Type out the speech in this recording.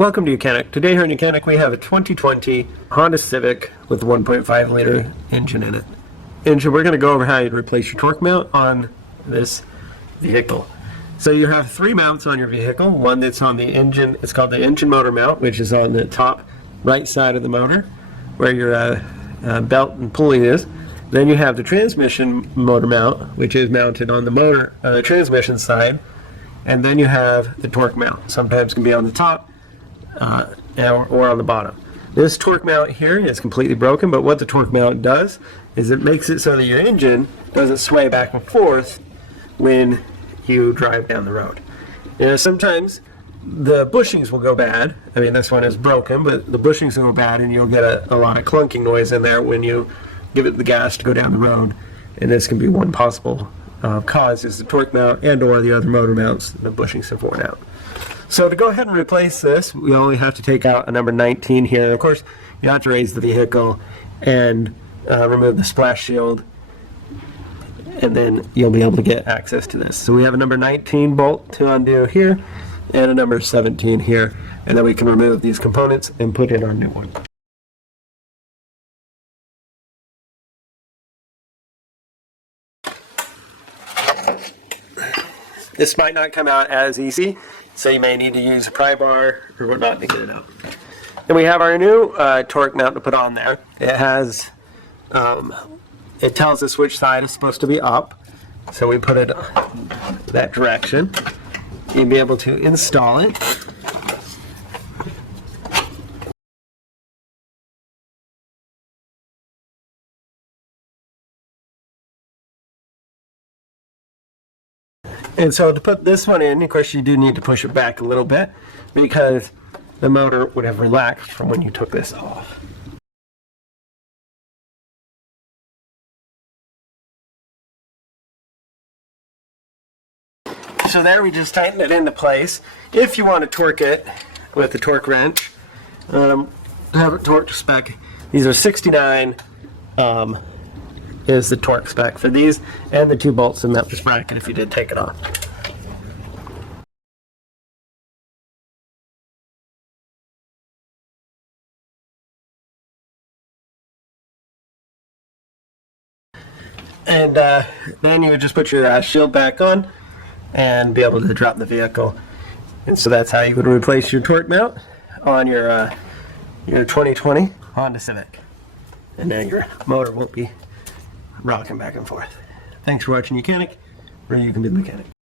Welcome to YOUCANIC. Today here in YOUCANIC we have a 2020 Honda Civic with a 1.5 liter engine in it. And we're going to go over how you'd replace your torque mount on this vehicle. So you have three mounts on your vehicle. One that's on the engine, it's called the engine motor mount, which is on the top right side of the motor where your belt and pulley is. Then you have the transmission motor mount, which is mounted on the motor transmission side. And then you have the torque mount. Sometimes it can be on the top or on the bottom. This torque mount here is completely broken, but what the torque mount does is it makes it so that your engine doesn't sway back and forth when you drive down the road. You know, sometimes the bushings will go bad. I mean, this one is broken, but the bushings will go bad and you'll get a lot of clunking noise in there when you give it the gas to go down the road. And this can be one possible cause is the torque mount and or the other motor mounts, the bushings have worn out. So to go ahead and replace this, we only have to take out a number 19 here. Of course, you have to raise the vehicle and remove the splash shield, and then you'll be able to get access to this. So we have a number 19 bolt to undo here and a number 17 here, and then we can remove these components and put in our new one. This might not come out as easy, so you may need to use a pry bar or whatnot to get it out. Then we have our new torque mount to put on there. It has, it tells us which side is supposed to be up, so we put it that direction. You'll be able to install it. And so to put this one in, of course, you do need to push it back a little bit because the motor would have relaxed from when you took this off. So there we just tightened it into place. If you want to torque it with the torque wrench, have it torque to spec. These are 69 is the torque spec for these, and the two bolts in that this bracket if you did take it off. And then you would just put your shield back on and be able to drop the vehicle. And so that's how you would replace your torque mount on your 2020 Honda Civic. And then your motor won't be rocking back and forth. Thanks for watching YOUCANIC, where you can be the mechanic.